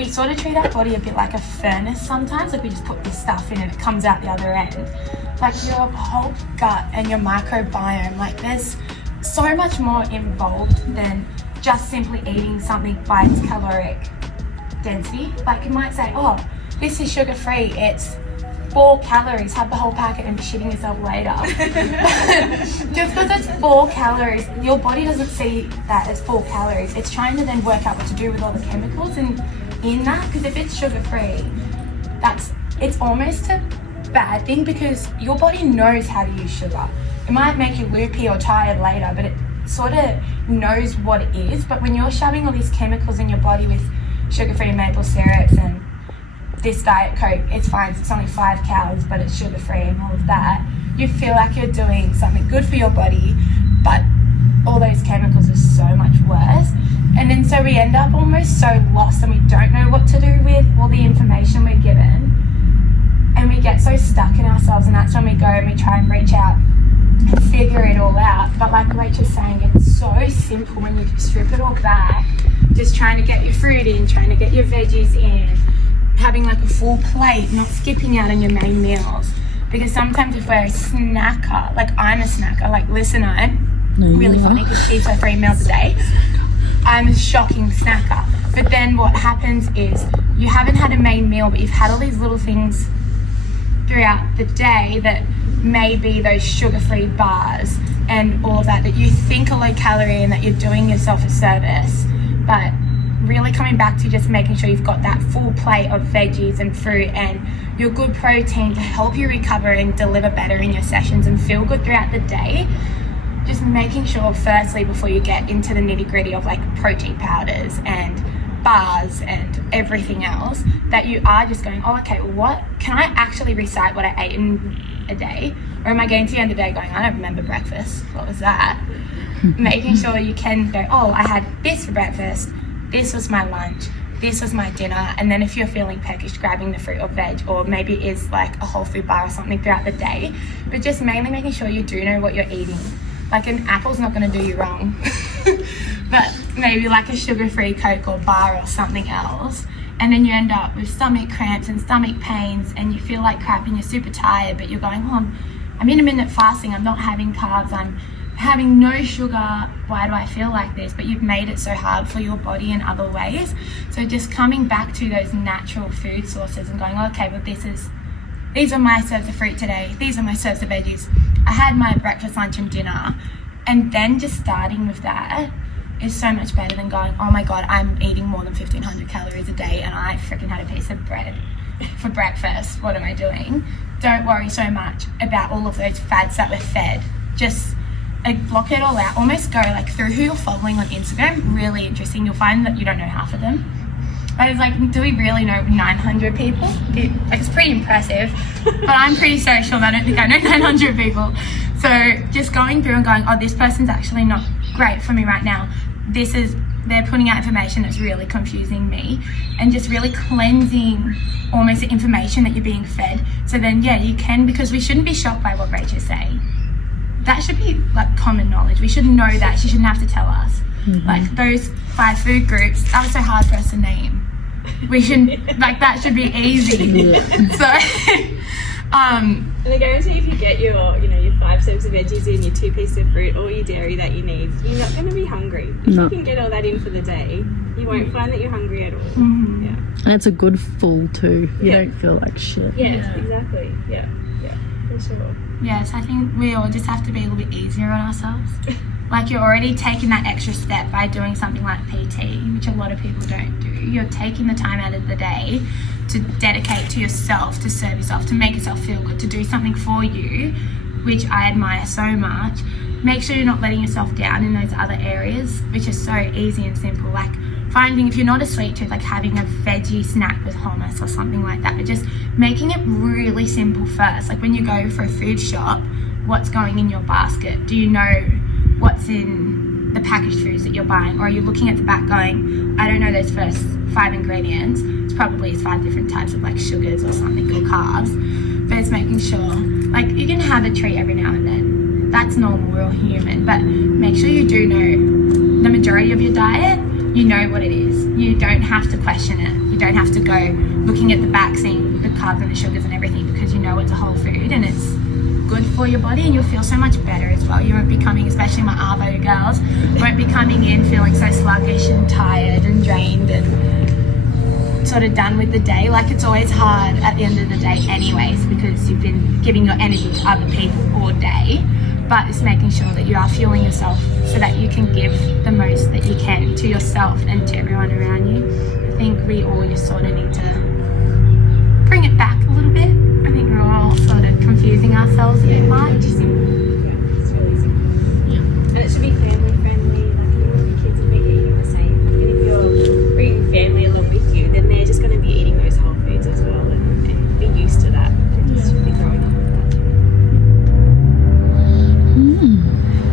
we sort of treat our body a bit like a furnace sometimes. Like we just put this stuff in and it comes out the other end. Like your whole gut and your microbiome, like there's so much more involved than just simply eating something by its caloric density. Like you might say, oh, this is sugar-free, it's 4 calories, have the whole packet and be shitting yourself later. Just because it's 4 calories, your body doesn't see that as 4 calories. It's trying to then work out what to do with all the chemicals in that, because if it's sugar-free, it's almost a bad thing because your body knows how to use sugar. It might make you loopy or tired later, but it sort of knows what it is. But when you're shoving all these chemicals in your body with sugar-free maple syrups and this Diet Coke, it's fine, it's only 5 calories, but it's sugar-free and all of that, you feel like you're doing something good for your body, but all those chemicals are so much worse. And then so we end up almost so lost and we don't know what to do with all the information we're given. And we get so stuck in ourselves, and that's when we go and we try and reach out and figure it all out. But like Rachel's saying, it's so simple when you strip it all back, just trying to get your fruit in, trying to get your veggies in, having like a full plate, not skipping out on your main meals. Because sometimes if we're a snacker, like I'm a snacker, like Liz and I, really funny because she eats her 3 meals a day, I'm a shocking snacker. But then what happens is you haven't had a main meal, but you've had all these little things throughout the day that may be those sugar-free bars and all of that you think are low calorie and that you're doing yourself a service. But really coming back to just making sure you've got that full plate of veggies and fruit and your good protein to help you recover and deliver better in your sessions and feel good throughout the day. Just making sure firstly before you get into the nitty-gritty of like protein powders and bars and everything else, that you are just going, oh, okay, well, what can I actually recite what I ate in a day? Or am I getting to the end of the day going, I don't remember breakfast, what was that? Making sure you can go, oh, I had this for breakfast, this was my lunch, this was my dinner. And then if you're feeling peckish, grabbing the fruit or veg, or maybe it is like a whole food bar or something throughout the day, but just mainly making sure you do know what you're eating. Like an apple's not going to do you wrong, but maybe like a sugar-free Coke or bar or something else. And then you end up with stomach cramps and stomach pains and you feel like crap and you're super tired, but you're going, oh, I'm intermittent fasting, I'm not having carbs, I'm having no sugar, why do I feel like this? But you've made it so hard for your body in other ways. So just coming back to those natural food sources and going, okay, well these are my serves of fruit today, these are my serves of veggies, I had my breakfast, lunch and dinner, and then just starting with that is so much better than going, oh my god, I'm eating more than 1,500 calories a day and I freaking had a piece of bread for breakfast, what am I doing? Don't worry so much about all of those fads that we're fed. Just block it all out, almost go like through who you're following on Instagram, really interesting. You'll find that you don't know half of them. But it's like, do we really know 900 people? It's pretty impressive, but I'm pretty social and I don't think I know 900 people. So just going through and going, oh, this person's actually not great for me right now. They're putting out information that's really confusing me, and just really cleansing almost the information that you're being fed. So then, yeah, you can, because we shouldn't be shocked by what Rachel's saying. That should be like common knowledge. We should know that. She shouldn't have to tell us. Mm-hmm. Like those 5 food groups, that was so hard for us to name. We shouldn't, like that should be easy. So, and I guarantee if you get your 5 serves of veggies in, your 2 pieces of fruit, all your dairy that you need, you're not going to be hungry. If you can get all that in for the day, you won't find that you're hungry at all. Mm-hmm. Yeah. And it's a good full too. You don't feel like shit. Yeah, exactly. Yeah, for sure. Yes, I think we all just have to be a little bit easier on ourselves. Like you're already taking that extra step by doing something like PT, which a lot of people don't do. You're taking the time out of the day to dedicate to yourself, to serve yourself, to make yourself feel good, to do something for you, which I admire so much. Make sure you're not letting yourself down in those other areas, which is so easy and simple. Like finding, if you're not a sweet tooth, like having a veggie snack with hummus or something like that, but just making it really simple first. Like when you go for a food shop, what's going in your basket? Do you know what's in the packaged foods that you're buying? Or are you looking at the back going, I don't know those first 5 ingredients, it's probably 5 different types of like sugars or something or carbs. But it's making sure, like you can have a treat every now and then, that's normal, we're all human, but make sure you do know the majority of your diet you know what it is. You don't have to question it. You don't have to go looking at the back, seeing the carbs and the sugars and everything, because you know it's a whole food and it's good for your body, and you'll feel so much better as well. You won't be coming, especially my Arvo girls, won't be coming in feeling so sluggish and tired and drained and sort of done with the day. Like, it's always hard at the end of the day anyways, because you've been giving your energy to other people all day. But it's making sure that you are fueling yourself so that you can give the most that you can to yourself and to everyone around you. I think we all just sort of need to bring it back a little bit. I think we're all sort of confusing ourselves a bit much. It's really simple. And it should be family friendly. Like, you want your kids to be eating the same. And if you're bringing family along with you, then they're just going to be eating those whole foods as well, and be used to that. They just should be growing up with that too.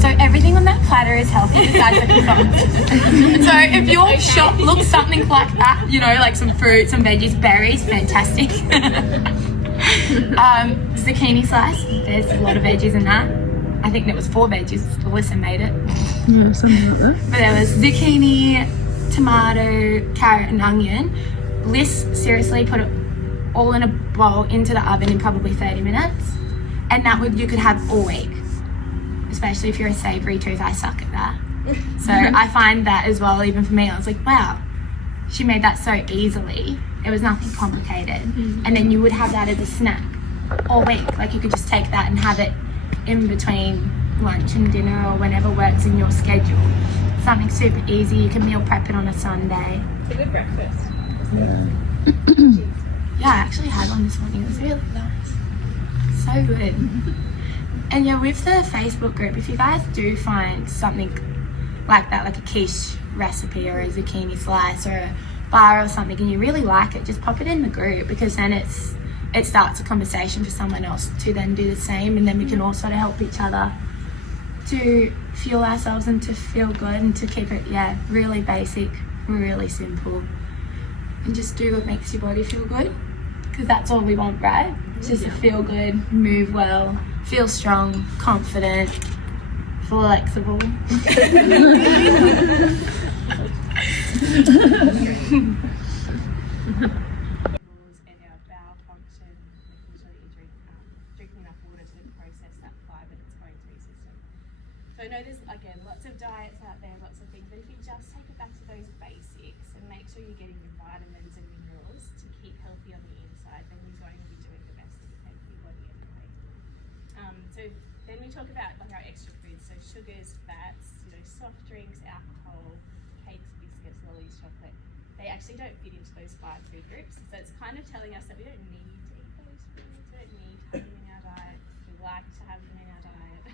So everything on that platter is healthy besides the croissants. So if your shop looks something like that, you know, like some fruit, some veggies, berries, fantastic. Zucchini slice, there's a lot of veggies in that. I think there was 4 veggies, Alyssa made it. Yeah, something like that. But there was zucchini, tomato, carrot and onion. Liz seriously put it all in a bowl into the oven in probably 30 minutes. And that would you could have all week. Especially if you're a savoury tooth, I suck at that. So I find that as well, even for me, I was like, wow, she made that so easily. It was nothing complicated. And then you would have that as a snack all week. Like, you could just take that and have it in between lunch and dinner or whenever works in your schedule. Something super easy. You can meal prep it on a Sunday. It's a good breakfast. Yeah, I actually had one this morning. It was really nice. So good. And yeah, with the Facebook group, if you guys do find something like that, like a quiche recipe or a zucchini slice or a bar or something, and you really like it, just pop it in the group, because then it starts a conversation for someone else to then do the same, and then we can all sort of help each other to fuel ourselves and to feel good and to keep it, really basic, really simple, and just do what makes your body feel good, because that's all we want, right? Just to feel good, move well, feel strong, confident, flexible. And our bowel function, making sure that you drink enough water to process that fibre that's going through your system. So I know there's, again, lots of diets out there, lots of things, but if you just take it back to those basics and make sure you're getting your vitamins and minerals to keep healthy on the inside, then you're going to be doing the best that you can for your body anyway. So then we talk about like our extra foods, so sugars, fats, soft drinks, alcohol, cakes, biscuits, lollies, chocolate. They actually don't fit into those 5 food groups. So it's kind of telling us that we don't need to eat those foods, we don't need to have them in our diet. We like to have them in our diet.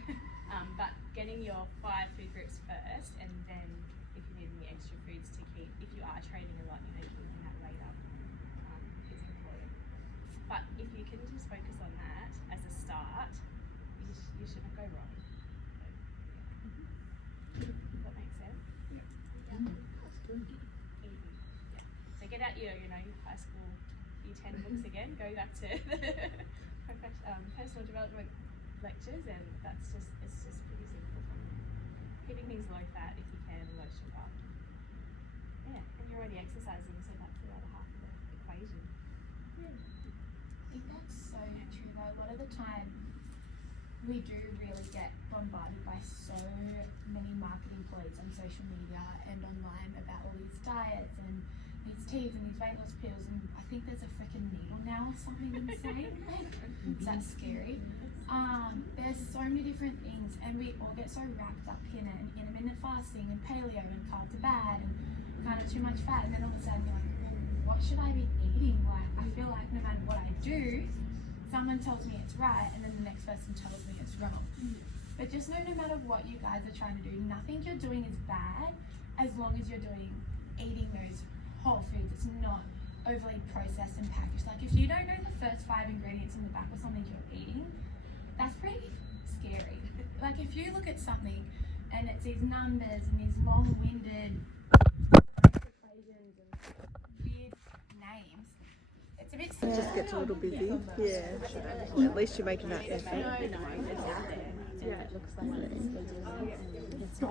But getting your 5 food groups first, and then if you need any extra foods to keep, if you are training a lot, keeping that weight up is important. But if you can just focus on that as a start, you shouldn't go wrong. Does that make sense? Yeah. Easy. Yeah. So get out your high school year 10 books again. Go back to the personal development lectures, and it's just pretty simple from there. Keeping things low fat if you can, low sugar. Yeah, and you're already exercising, so that's the other half of the equation. I think that's so true though. A lot of the time we do really get bombarded by so many marketing ploys on social media and online about all these diets and these teas and these weight loss pills, and I think there's a freaking needle now or something insane. That's scary. There's so many different things, and we all get so wrapped up in it, and intermittent fasting and paleo and carbs are bad and kind of too much fat, and then all of a sudden you're like, well, what should I be eating? Like, I feel like no matter what I do, someone tells me it's right, and then the next person tells me it's wrong. But just know, no matter what you guys are trying to do, nothing you're doing is bad as long as you're eating those whole foods. It's not overly processed and packaged. Like, if you don't know the first 5 ingredients on the back of something you're eating, that's pretty scary. Like, if you look at something and it's these numbers and these long-winded equations and weird names, it's a bit scary. It just gets a little busy. Yeah. At least you're making that effort. No, it's out there. Yeah, it looks like it's